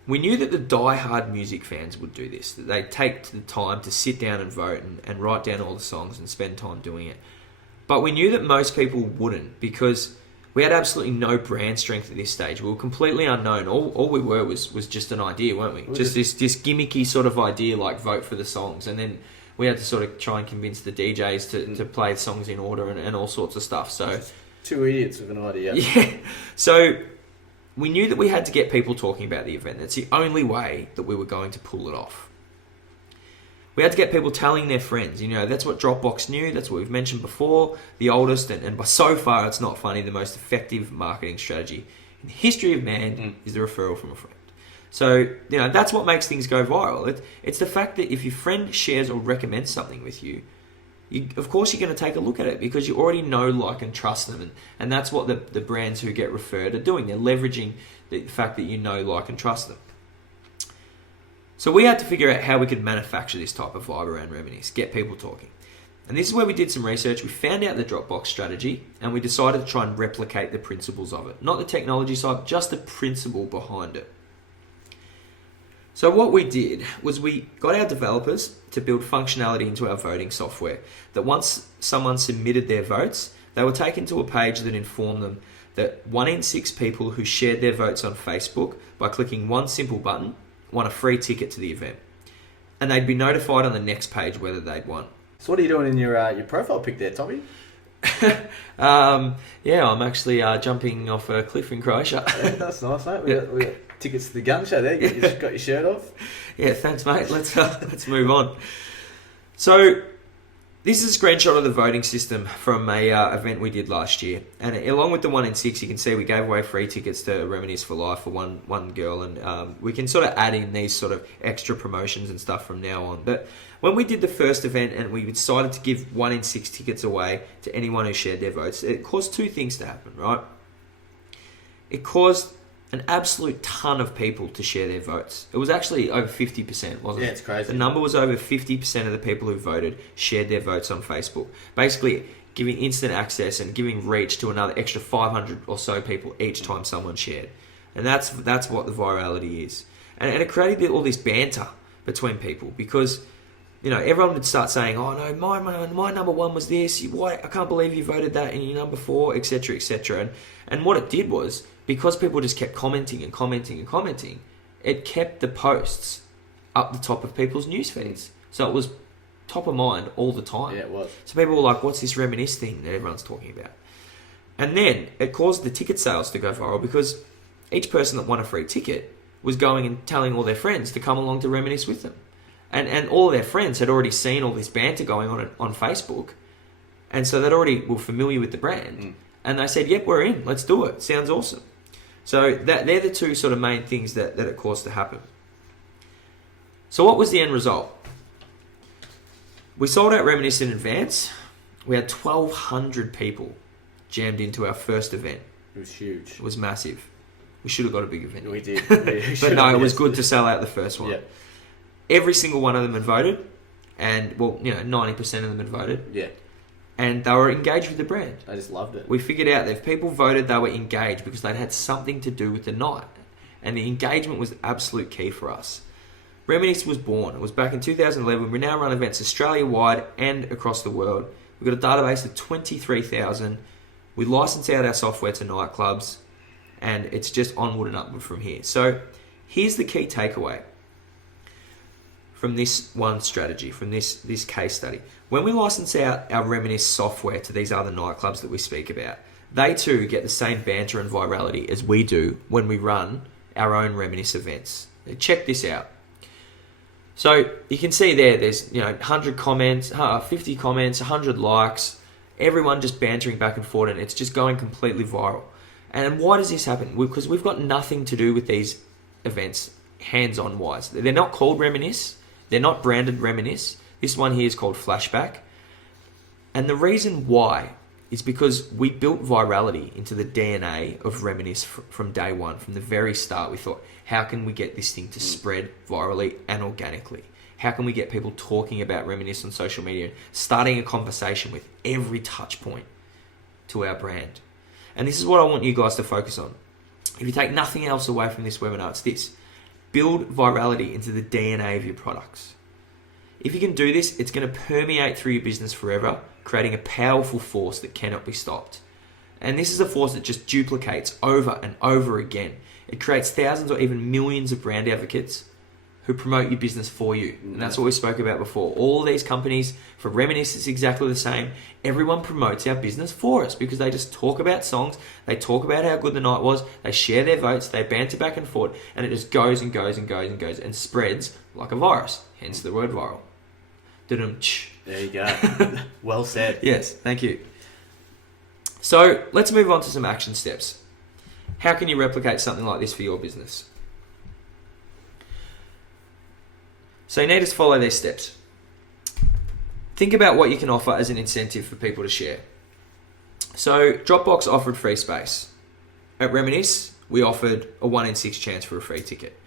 we knew that the die-hard music fans would do this, that they'd take the time to sit down and vote and write down all the songs and spend time doing it. But we knew that most people wouldn't, because we had absolutely no brand strength at this stage. We were completely unknown. All we were was just an idea, weren't we? Just this gimmicky sort of idea, like vote for the songs. And then we had to sort of try and convince the DJs to play songs in order and all sorts of stuff. So two idiots with an idea. Yeah. So we knew that we had to get people talking about the event. That's the only way that we were going to pull it off. We had to get people telling their friends. That's what Dropbox knew. That's what we've mentioned before. The oldest, and by so far, it's not funny, the most effective marketing strategy in the history of man is the referral from a friend. So, that's what makes things go viral. It's the fact that if your friend shares or recommends something with you, of course you're going to take a look at it because you already know, like, and trust them. And that's what the brands who get referred are doing. They're leveraging the fact that you know, like, and trust them. So we had to figure out how we could manufacture this type of vibe around Reminisce, get people talking. And this is where we did some research. We found out the Dropbox strategy, and we decided to try and replicate the principles of it. Not the technology side, just the principle behind it. So what we did was we got our developers to build functionality into our voting software that once someone submitted their votes, they were taken to a page that informed them that 1 in 6 people who shared their votes on Facebook by clicking one simple button won a free ticket to the event. And they'd be notified on the next page whether they'd won. So what are you doing in your profile pic there, Tommy? Yeah, I'm actually jumping off a cliff in Croatia. Yeah, that's nice, mate. We got tickets to the gun show there. You just got your shirt off. Yeah, thanks, mate. Let's move on. So this is a screenshot of the voting system from a event we did last year, and along with the 1 in 6, you can see we gave away free tickets to Reminisce for Life for one girl, and we can sort of add in these sort of extra promotions and stuff from now on. But when we did the first event and we decided to give 1 in 6 tickets away to anyone who shared their votes, it caused two things to happen, right? It caused an absolute ton of people to share their votes. It was actually over 50%, wasn't it? Yeah, it's crazy. The number was over 50% of the people who voted shared their votes on Facebook. Basically, giving instant access and giving reach to another extra 500 or so people each time someone shared. And that's what the virality is. And it created all this banter between people because, everyone would start saying, oh no, my number 1 was this, I can't believe you voted that in your number 4, etc., etc. And what it did was, because people just kept commenting and commenting and commenting, it kept the posts up the top of people's news feeds. So it was top of mind all the time. Yeah, it was. So people were like, what's this Reminisce thing that everyone's talking about? And then it caused the ticket sales to go viral because each person that won a free ticket was going and telling all their friends to come along to Reminisce with them. And all their friends had already seen all this banter going on Facebook. And so they'd already were familiar with the brand. And they said, yep, we're in. Let's do it. Sounds awesome. So they're the two sort of main things that it caused to happen. So what was the end result? We sold out Reminisce in advance. We had 1,200 people jammed into our first event. It was huge. It was massive. We should have got a big event. We did. But no, it was good to sell out the first one. Yeah. Every single one of them had voted. And, 90% of them had voted. Yeah. And they were engaged with the brand. I just loved it. We figured out that if people voted, they were engaged because they'd had something to do with the night. And the engagement was absolute key for us. Reminisce was born. It was back in 2011. We now run events Australia-wide and across the world. We've got a database of 23,000. We license out our software to nightclubs, and it's just onward and upward from here. So here's the key takeaway from this one strategy, from this case study. When we license out our Reminisce software to these other nightclubs that we speak about, they too get the same banter and virality as we do when we run our own Reminisce events. Check this out. So you can see there's 100 comments, 50 comments, 100 likes, everyone just bantering back and forth, and it's just going completely viral. And why does this happen? Because we've got nothing to do with these events hands-on wise. They're not called Reminisce. They're not branded Reminisce. This one here is called Flashback. And the reason why is because we built virality into the DNA of Reminisce from day one. From the very start, we thought, how can we get this thing to spread virally and organically? How can we get people talking about Reminisce on social media and starting a conversation with every touch point to our brand? And this is what I want you guys to focus on. If you take nothing else away from this webinar, it's this. Build virality into the DNA of your products. If you can do this, it's going to permeate through your business forever, creating a powerful force that cannot be stopped. And this is a force that just duplicates over and over again. It creates thousands or even millions of brand advocates who promote your business for you. And that's what we spoke about before. All these companies, for Reminisce, it's exactly the same. Everyone promotes our business for us because they just talk about songs, they talk about how good the night was, they share their votes, they banter back and forth, and it just goes and goes and goes and goes and spreads like a virus, hence the word viral. Da-dum-tsh. There you go. Well said. Yes, thank you. So let's move on to some action steps. How can you replicate something like this for your business? So you need to follow these steps. Think about what you can offer as an incentive for people to share. So Dropbox offered free space. At Reminisce, we offered a 1 in 6 chance for a free ticket.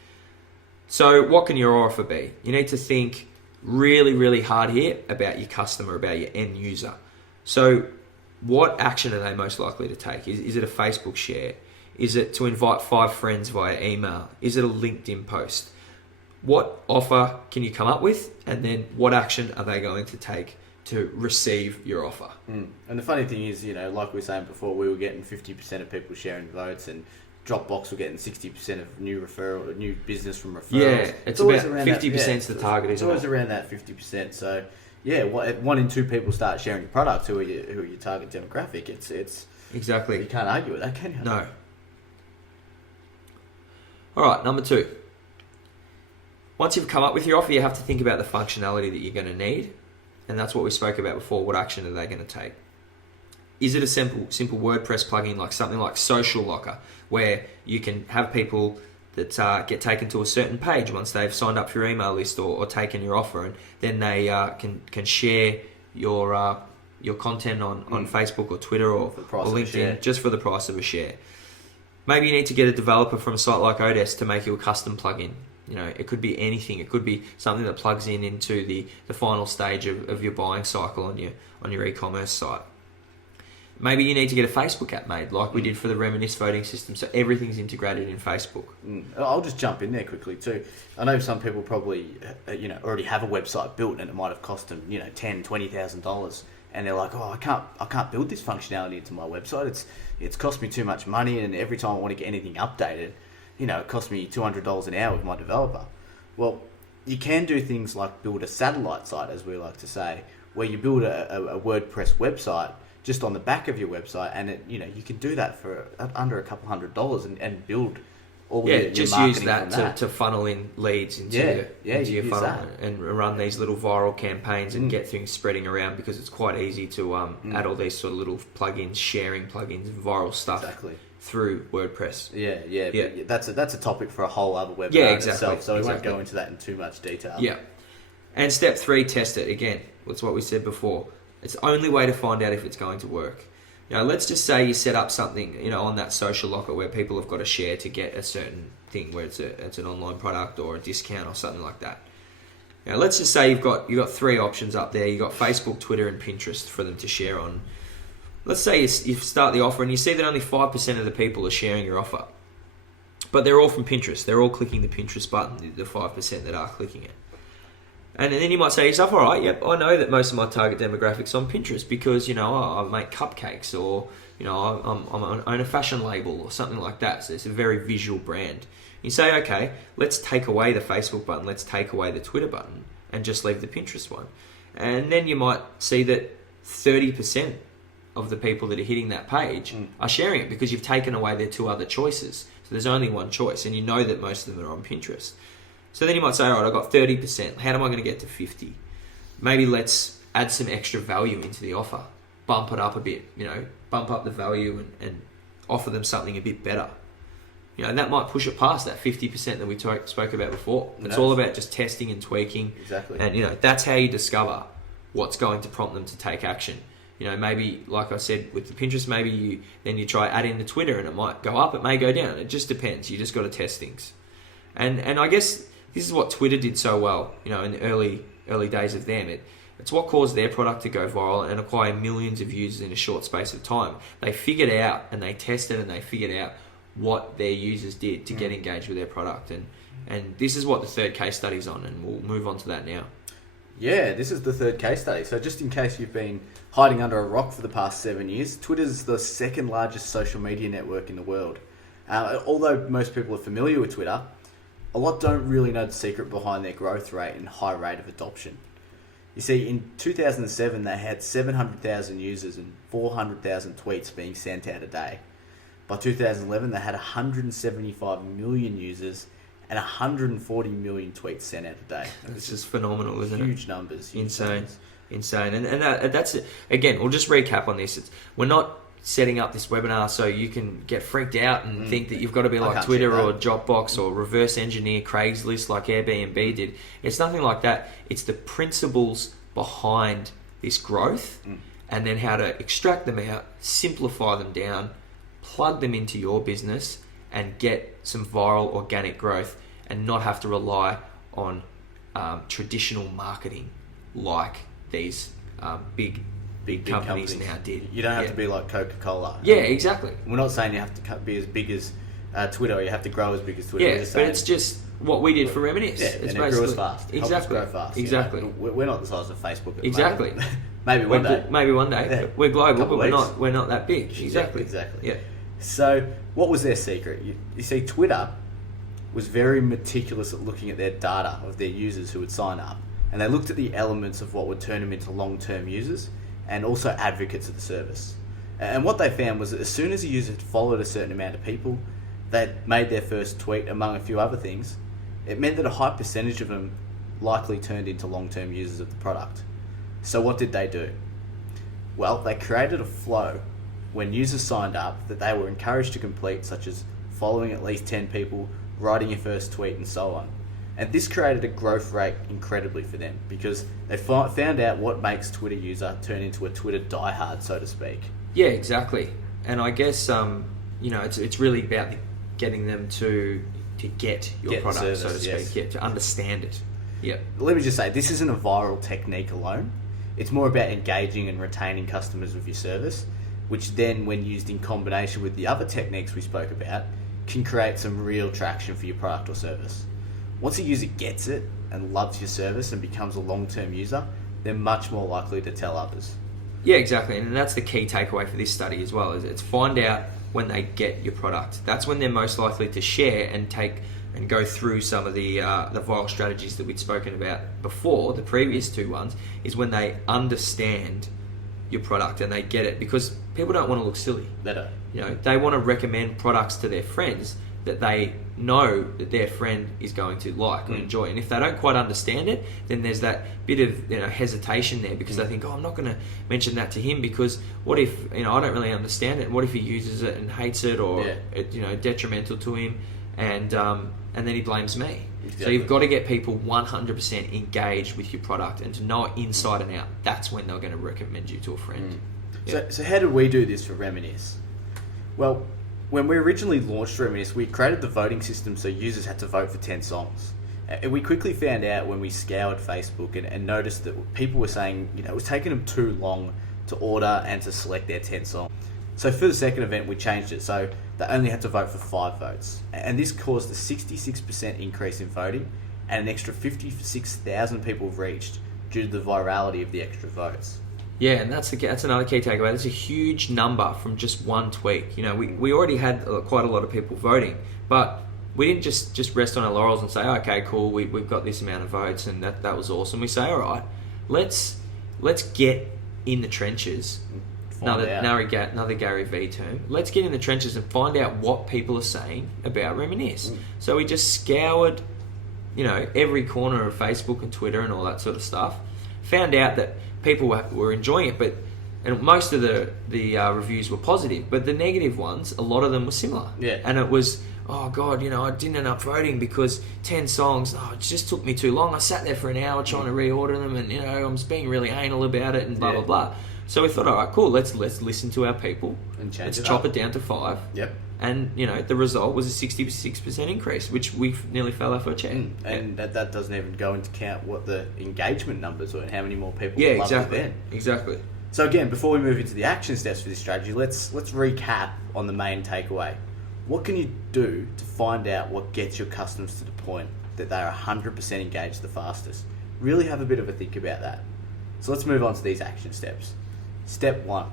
So what can your offer be? You need to think really, really hard here about your customer, about your end user. So what action are they most likely to take? Is it a Facebook share? Is it to invite 5 friends via email? Is it a LinkedIn post? What offer can you come up with? And then what action are they going to take to receive your offer? And the funny thing is, like we were saying before, we were getting 50% of people sharing votes, and Dropbox were getting 60% of new business from referrals. Yeah, it's about 50% is the target, it's isn't it? always around that 50%. So, yeah, 1 in 2 people start sharing your products who are your target demographic. It's exactly. You can't argue with that, can you? No. All right, number 2. Once you've come up with your offer, you have to think about the functionality that you're going to need. And that's what we spoke about before. What action are they going to take? Is it a simple WordPress plugin like something like Social Locker, where you can have people that get taken to a certain page once they've signed up for your email list or taken your offer, and then they can share your content on Facebook or Twitter or LinkedIn just for the price of a share. Maybe you need to get a developer from a site like Odesk to make you a custom plugin. It could be anything. It could be something that plugs into the final stage of your buying cycle on your e-commerce site. Maybe you need to get a Facebook app made, like we did for the Reminisce voting system, so everything's integrated in Facebook. I'll just jump in there quickly too. I know some people probably already have a website built, and it might have cost them $10,000-$20,000, and they're like, I can't build this functionality into my website. It's cost me too much money, and every time I want to get anything updated, it costs me $200 an hour with my developer. Well, you can do things like build a satellite site, as we like to say, where you build a WordPress website just on the back of your website, and you can do that for under a couple $100 and build all your just marketing use that, from that to funnel in leads into your funnel and run these little viral campaigns and get things spreading around, because it's quite easy to add all these sort of little plugins, sharing plugins, viral stuff. Exactly. Through WordPress. Yeah. That's a topic for a whole other webinar itself, so we won't go into that in too much detail. Yeah. And step 3, test it. Again, that's what we said before. It's the only way to find out if it's going to work. Let's just say you set up something, on that Social Locker where people have got to share to get a certain thing, where it's an online product or a discount or something like that. Let's just say you've got 3 options up there. You've got Facebook, Twitter, and Pinterest for them to share on. Let's say you start the offer and you see that only 5% of the people are sharing your offer. But they're all from Pinterest. They're all clicking the Pinterest button, the 5% that are clicking it. And then you might say to yourself, all right, yep, I know that most of my target demographics on Pinterest because, I make cupcakes or, I own a fashion label or something like that. So it's a very visual brand. You say, okay, let's take away the Facebook button, let's take away the Twitter button and just leave the Pinterest one. And then you might see that 30% of the people that are hitting that page are sharing it because you've taken away their two other choices. So there's only one choice and you know that most of them are on Pinterest. So then you might say, all right, I've got 30%. How am I going to get to 50? Maybe let's add some extra value into the offer. Bump it up a bit, bump up the value and offer them something a bit better. And that might push it past that 50% that we spoke about before. It's all about just testing and tweaking. Exactly. And, that's how you discover what's going to prompt them to take action. Maybe, like I said, with the Pinterest, maybe you try adding the Twitter and it might go up, it may go down. It just depends. You just got to test things. And I guess this is what Twitter did so well, in the early days of them. It's what caused their product to go viral and acquire millions of users in a short space of time. They figured out and they tested and they figured out what their users did to get engaged with their product. And this is what the third case study's on, and we'll move on to that now. Yeah, this is the third case study. So just in case you've been hiding under a rock for the past 7 years, Twitter's the second largest social media network in the world. Although most people are familiar with Twitter, a lot don't really know the secret behind their growth rate and high rate of adoption. You see, in 2007, they had 700,000 users and 400,000 tweets being sent out a day. By 2011, they had 175 million users and 140 million tweets sent out a day. It's just phenomenal, isn't it? Huge numbers. Insane. And that's it. Again, we'll just recap on this. We're not setting up this webinar so you can get freaked out and think that you've got to be like Twitter or Dropbox or reverse engineer Craigslist like Airbnb did. It's nothing like that. It's the principles behind this growth and then how to extract them out, simplify them down, plug them into your business and get some viral organic growth and not have to rely on traditional marketing like these big companies now did. You don't have to be like Coca-Cola. Yeah, exactly. We're not saying you have to be as big as Twitter or you have to grow as big as Twitter. Yeah, but it's just what we did for Reminisce. Yeah, it's and it grew as fast. Exactly. Helped us grow fast. Exactly. We're not the size of Facebook at exactly. the moment. Maybe one day. Maybe one day. Yeah. We're global, but we're not that big. Exactly. Yeah. So what was their secret? You see, Twitter was very meticulous at looking at their data of their users who would sign up. And they looked at the elements of what would turn them into long-term users and also advocates of the service. And what they found was that as soon as a user had followed a certain amount of people, they'd made their first tweet, among a few other things, it meant that a high percentage of them likely turned into long-term users of the product. So what did they do? Well, they created a flow when users signed up that they were encouraged to complete, such as following at least 10 people, writing your first tweet, and so on. And this created a growth rate incredibly for them because they found out what makes Twitter user turn into a Twitter diehard, so to speak. Yeah, exactly. And I guess it's really about getting them to get your product, service, so to speak, yes. To understand it. Yeah. Let me just say, this isn't a viral technique alone. It's more about engaging and retaining customers with your service, which then, when used in combination with the other techniques we spoke about, can create some real traction for your product or service. Once a user gets it and loves your service and becomes a long-term user, they're much more likely to tell others. Yeah, exactly. And that's the key takeaway for this study as well, is it's find out when they get your product. That's when they're most likely to share and take and go through some of the viral strategies that we'd spoken about before, the previous two ones, is when they understand your product and they get it, because people don't want to look silly. They don't. They want to recommend products to their friends that they know that their friend is going to like or enjoy. And if they don't quite understand it, then there's that bit of hesitation there because they think, I'm not going to mention that to him because what if I don't really understand it? What if he uses it and hates it or it's detrimental to him and then he blames me. Exactly. So you've got to get people 100% engaged with your product and to know it inside and out. That's when they're going to recommend you to a friend. So how did we do this for Reminisce? Well, when we originally launched Reminisce, we created the voting system so users had to vote for 10 songs. And we quickly found out when we scoured Facebook and noticed that people were saying, it was taking them too long to order and to select their 10 songs. So for the second event, we changed it. So they only had to vote for 5 votes. And this caused a 66% increase in voting and an extra 56,000 people reached due to the virality of the extra votes. Yeah, and that's another key takeaway. That's a huge number from just one tweak. You know, we already had quite a lot of people voting, but we didn't just rest on our laurels and say, okay, cool, we've got this amount of votes and that was awesome. We say, all right, let's get in the trenches. Another Gary V term. Let's get in the trenches and find out what people are saying about Reminisce. So we just scoured, every corner of Facebook and Twitter and all that sort of stuff. Found out that people were enjoying it, and most of the reviews were positive, but the negative ones, a lot of them were similar. Yeah. And it was, oh God, I didn't end up voting because 10 songs, it just took me too long. I sat there for an hour trying to reorder them, and I was being really anal about it and blah blah blah. So we thought, all right, cool, let's listen to our people and chop it down to 5. Yep. And the result was a 66% increase, which we nearly fell off our chair. And that doesn't even go into count what the engagement numbers were and how many more people loved exactly. it then. Exactly. So again, before we move into the action steps for this strategy, let's recap on the main takeaway. What can you do to find out what gets your customers to the point that they're 100% engaged the fastest? Really have a bit of a think about that. So let's move on to these action steps. Step 1,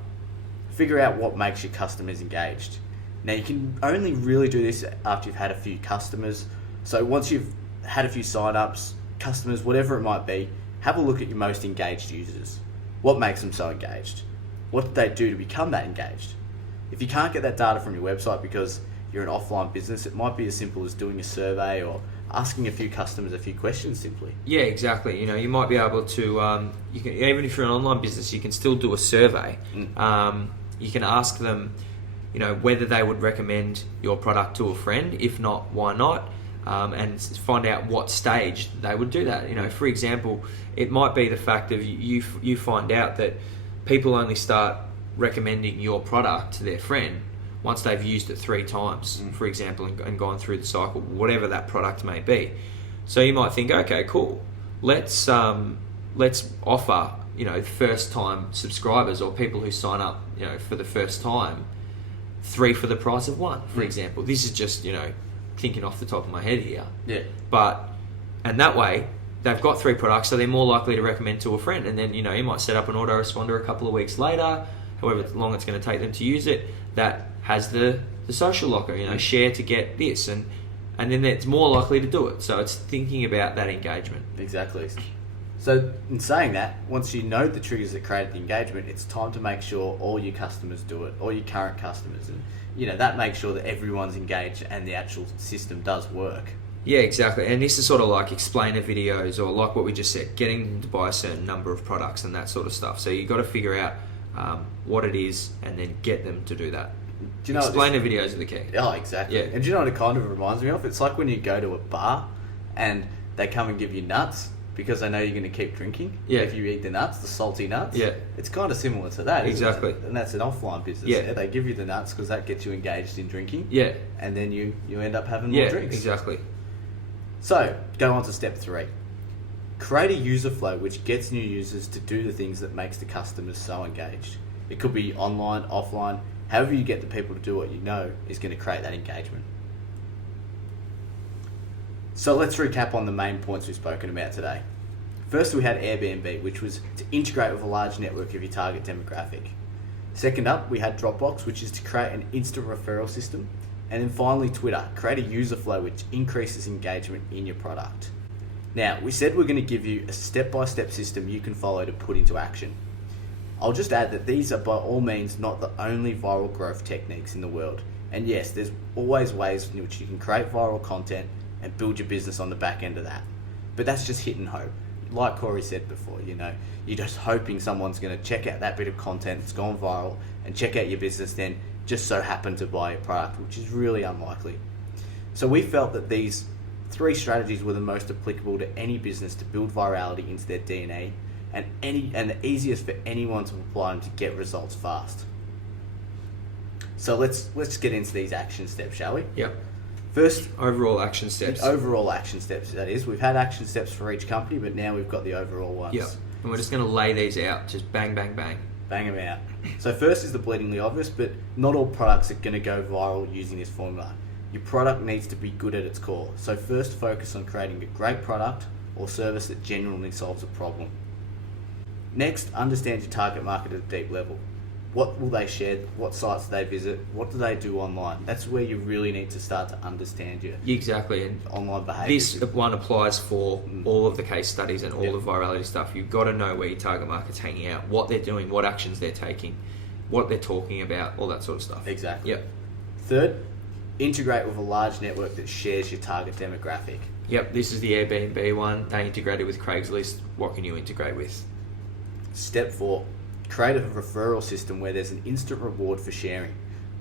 figure out what makes your customers engaged. Now you can only really do this after you've had a few customers. So once you've had a few sign-ups, customers, whatever it might be, have a look at your most engaged users. What makes them so engaged? What did they do to become that engaged? If you can't get that data from your website because you're an offline business, it might be as simple as doing a survey or asking a few customers a few questions simply. Yeah, exactly. You might be able to, you can, even if you're an online business, you can still do a survey. You can ask them, whether they would recommend your product to a friend. If not, why not? And find out what stage they would do that. For example, it might be the fact of you find out that people only start recommending your product to their friend once they've used it 3 times, for example, and gone through the cycle, whatever that product may be. So you might think, okay, cool, let's offer first time subscribers or people who sign up for the first time 3 for the price of 1, for example. This is just thinking off the top of my head here. Yeah. And that way they've got 3 products, so they're more likely to recommend to a friend. And then you might set up an autoresponder a couple of weeks later, however long it's going to take them to use it, that has the social locker, share to get this, and then it's more likely to do it. So it's thinking about that engagement. Exactly. So in saying that, once you know the triggers that created the engagement, it's time to make sure all your customers do it, all your current customers, and that makes sure that everyone's engaged and the actual system does work. Yeah, exactly. And this is sort of like explainer videos, or like what we just said, getting them to buy a certain number of products and that sort of stuff. So you've got to figure out what it is and then get them to do that. Do you know explainer videos are the key. Oh, exactly. Yeah. And do you know what it kind of reminds me of? It's like when you go to a bar and they come and give you nuts because they know you're going to keep drinking. Yeah. If you eat the nuts, the salty nuts. Yeah. It's kind of similar to that. Exactly. And that's an offline business. Yeah. They give you the nuts because that gets you engaged in drinking. Yeah. And then you end up having more drinks. Exactly. So, go on to step 3. Create a user flow which gets new users to do the things that makes the customers so engaged. It could be online, offline, however you get the people to do what you know is going to create that engagement. So let's recap on the main points we've spoken about today. First, we had Airbnb, which was to integrate with a large network of your target demographic. Second up, we had Dropbox, which is to create an instant referral system. And then finally, Twitter, create a user flow which increases engagement in your product. Now, we said we're going to give you a step-by-step system you can follow to put into action. I'll just add that these are by all means not the only viral growth techniques in the world. And yes, there's always ways in which you can create viral content and build your business on the back end of that. But that's just hit and hope. Like Corey said before, you're just hoping someone's going to check out that bit of content that's gone viral and check out your business, then just so happen to buy your product, which is really unlikely. So we felt that these 3 strategies were the most applicable to any business to build virality into their DNA and the easiest for anyone to apply and to get results fast. So let's get into these action steps, shall we? Yep. First, overall action steps. Overall action steps, that is. We've had action steps for each company, but now we've got the overall ones. Yep. And we're just going to lay these out, just bang, bang, bang. Bang them out. So first is the bleedingly obvious, but not all products are going to go viral using this formula. Your product needs to be good at its core. So first focus on creating a great product or service that genuinely solves a problem. Next, understand your target market at a deep level. What will they share? What sites do they visit? What do they do online? That's where you really need to start to understand your Exactly, and online behaviour. this one applies for all of the case studies and all Yep. the virality stuff. You've got to know where your target market's hanging out, what they're doing, what actions they're taking, what they're talking about, all that sort of stuff. Exactly. Yep. Third, integrate with a large network that shares your target demographic. Yep, this is the Airbnb one. They integrated with Craigslist. What can you integrate with? Step 4, create a referral system where there's an instant reward for sharing.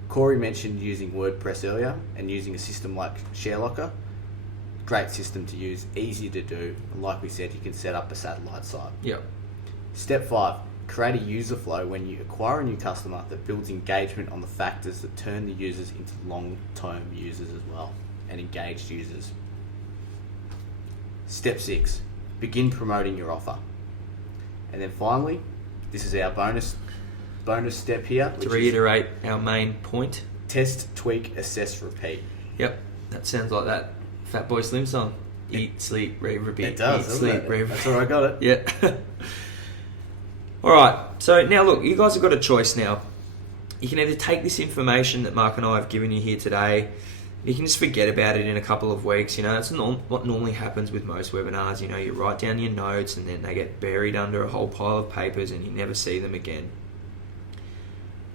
Corey mentioned using WordPress earlier and using a system like ShareLocker. Great system to use, easy to do, and like we said, you can set up a satellite site. Yep. Step 5, create a user flow when you acquire a new customer that builds engagement on the factors that turn the users into long-term users as well, and engaged users. Step 6, begin promoting your offer. And then finally, this is our bonus step here. To reiterate our main point. Test, tweak, assess, repeat. Yep, that sounds like that Fatboy Slim song. Eat, sleep, rave, repeat. It does, Eat, doesn't sleep, it? rave. That's where I got it. Yeah. All right. So now look, you guys have got a choice now. You can either take this information that Mark and I have given you here today. You can just forget about it in a couple of weeks. You know, that's what normally happens with most webinars. You know, you write down your notes and then they get buried under a whole pile of papers and you never see them again.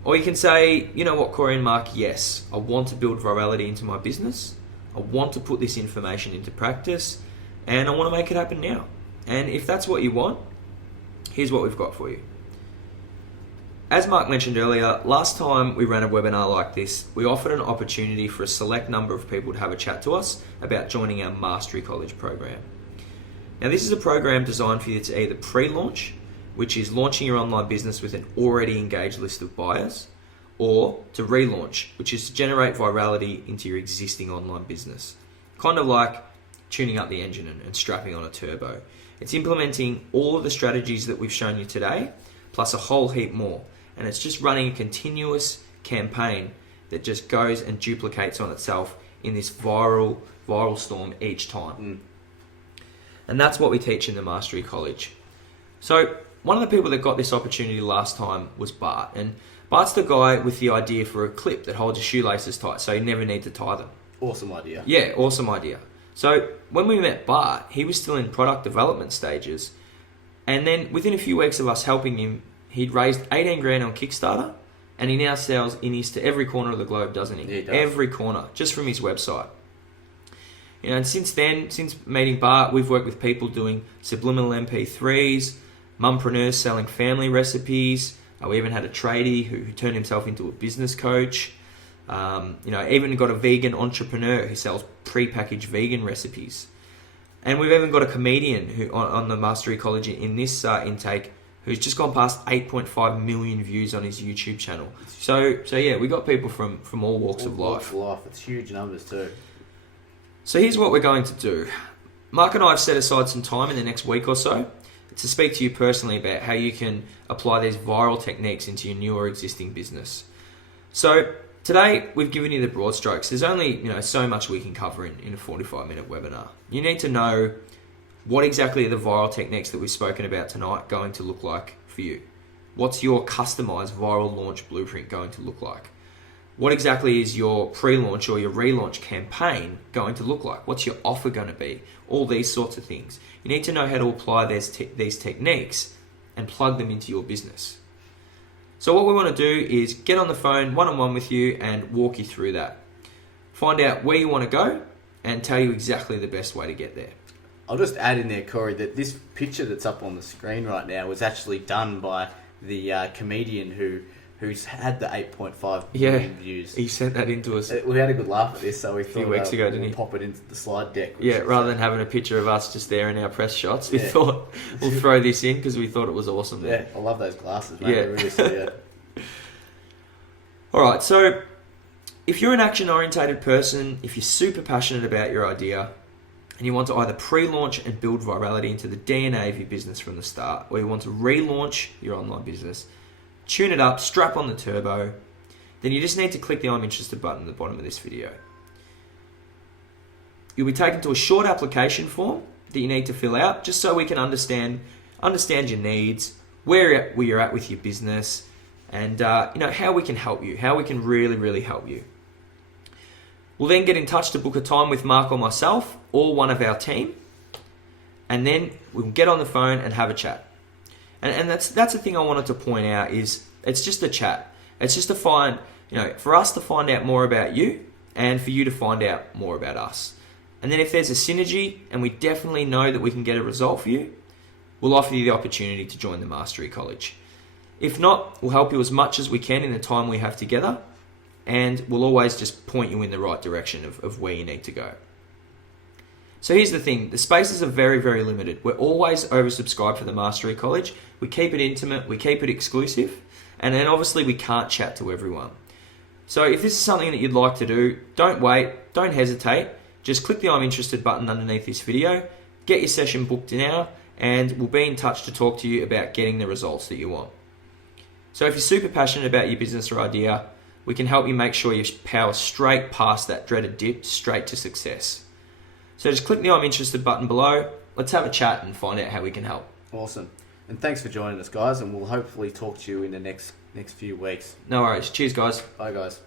Or you can say, you know what, Corey and Mark, yes, I want to build virality into my business. I want to put this information into practice and I want to make it happen now. And if that's what you want, here's what we've got for you. As Mark mentioned earlier, last time we ran a webinar like this, we offered an opportunity for a select number of people to have a chat to us about joining our Mastery College program. Now, this is a program designed for you to either pre-launch, which is launching your online business with an already engaged list of buyers, or to relaunch, which is to generate virality into your existing online business. Kind of like tuning up the engine and strapping on a turbo. It's implementing all of the strategies that we've shown you today, plus a whole heap more. And it's just running a continuous campaign that just goes and duplicates on itself in this viral storm each time. And that's what we teach in the Mastery College. So one of the people that got this opportunity last time was Bart. And Bart's the guy with the idea for a clip that holds your shoelaces tight so you never need to tie them. Awesome idea. Yeah, awesome idea. So when we met Bart, he was still in product development stages. And then within a few weeks of us helping him, he'd raised 18 grand on Kickstarter, and he now sells innies to every corner of the globe, doesn't he? Yeah, he does. Every corner, just from his website. You know, and since then, since meeting Bart, we've worked with people doing subliminal MP3s, mumpreneurs selling family recipes. We even had a tradie who turned himself into a business coach. Even got a vegan entrepreneur who sells pre-packaged vegan recipes. And we've even got a comedian who on the Mastery College in this intake who's just gone past 8.5 million views on his YouTube channel. So yeah, we got people from all walks of life. It's huge numbers too. So here's what we're going to do. Mark and I have set aside some time in the next week or so to speak to you personally about how you can apply these viral techniques into your new or existing business. So today we've given you the broad strokes. There's only so much we can cover in a 45-minute webinar. You need to know what exactly are the viral techniques that we've spoken about tonight going to look like for you. What's your customized viral launch blueprint going to look like? What exactly is your pre-launch or your relaunch campaign going to look like? What's your offer going to be? All these sorts of things. You need to know how to apply these techniques and plug them into your business. So what we want to do is get on the phone one-on-one with you and walk you through that. Find out where you want to go and tell you exactly the best way to get there. I'll just add in there, Corey, that this picture that's up on the screen right now was actually done by the comedian who's had the 8.5 million views. He sent that into us. We had a good laugh at this, so we thought weeks ago, didn't we'll he? pop it into the slide deck. Yeah, rather than having a picture of us just there in our press shots, we thought we'll throw this in because we thought it was awesome. Yeah, I love those glasses, mate. Yeah. They really see it. All right, so if you're an action-orientated person, if you're super passionate about your idea, and you want to either pre-launch and build virality into the DNA of your business from the start, or you want to relaunch your online business, tune it up, strap on the turbo, then you just need to click the I'm interested button at the bottom of this video. You'll be taken to a short application form that you need to fill out just so we can understand your needs, where you're at with your business, and how we can help you, how we can really, really help you. We'll then get in touch to book a time with Mark or myself or one of our team, and then we'll get on the phone and have a chat. And that's the thing I wanted to point out is it's just a chat. It's just for us to find out more about you and for you to find out more about us. And then if there's a synergy and we definitely know that we can get a result for you, we'll offer you the opportunity to join the Mastery College. If not, we'll help you as much as we can in the time we have together, and we'll always just point you in the right direction of where you need to go. So here's the thing, the spaces are very, very limited. We're always oversubscribed for the Mastery College. We keep it intimate, we keep it exclusive, and then obviously we can't chat to everyone. So if this is something that you'd like to do, don't wait, don't hesitate. Just click the I'm interested button underneath this video, get your session booked now, and we'll be in touch to talk to you about getting the results that you want. So if you're super passionate about your business or idea, we can help you make sure you power straight past that dreaded dip, straight to success. So just click the I'm interested button below. Let's have a chat and find out how we can help. Awesome. And thanks for joining us, guys, and we'll hopefully talk to you in the next few weeks. No worries. Cheers, guys. Bye, guys.